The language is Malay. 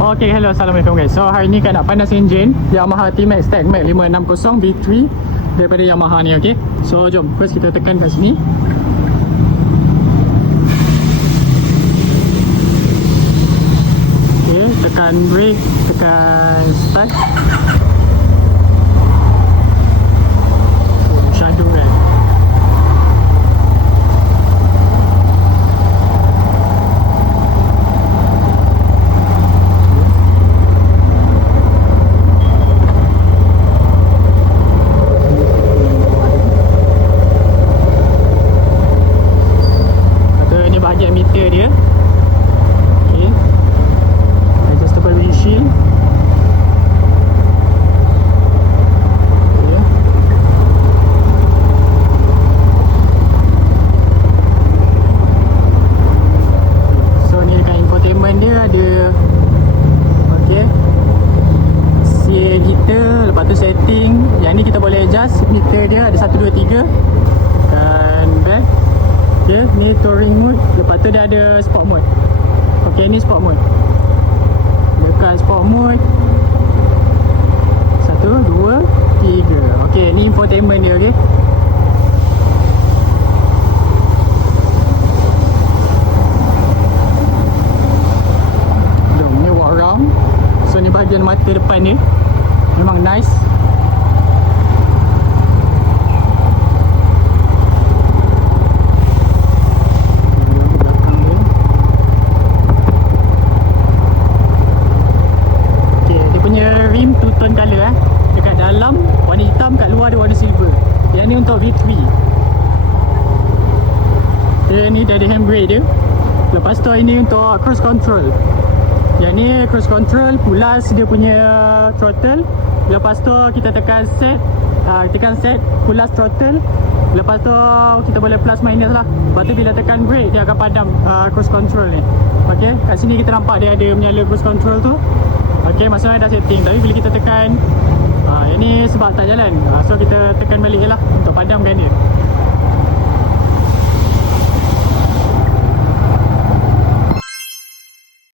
Okay, hello, assalamualaikum guys. So hari ni kan nak panas enjin Yamaha T-Max TechMax 560 V3 daripada Yamaha ni, okay. So jom, first kita tekan kat sini. Okay, tekan brake, tekan start. Shadow kan. Meter dia. Okay. Adjustable windshield. Okay. So ni dekat infotainment dia ada, okay, CA kita. Lepas tu setting. Yang ni kita boleh adjust meter dia ada 1, 2, 3. Dan back. Okay, ni touring mode. Lepas tu dia ada sport mode. Okay, ni sport mode. Dekat sport mode 1, 2, 3. Okay, ni infotainment dia, okay. Jom, ni walk around. So ni bahagian mata depan dia. Memang nice. Two-tone colour dekat dalam warna hitam, kat luar dia warna silver. Yang ni untuk V3. Dia ni dah ada handbrake dia. Lepas tu ini untuk cruise control. Yang ni cruise control plus dia punya throttle. Lepas tu kita tekan set, tekan set plus throttle. Lepas tu kita boleh plus minus lah. Lepas tu bila tekan brake dia akan padam cruise control ni. Okay, kat sini kita nampak dia ada menyala cruise control tu. Okay, maksudnya dah setting. Tapi bila kita tekan yang ni sebab tak jalan, so kita tekan balik je lah untuk padamkan dia.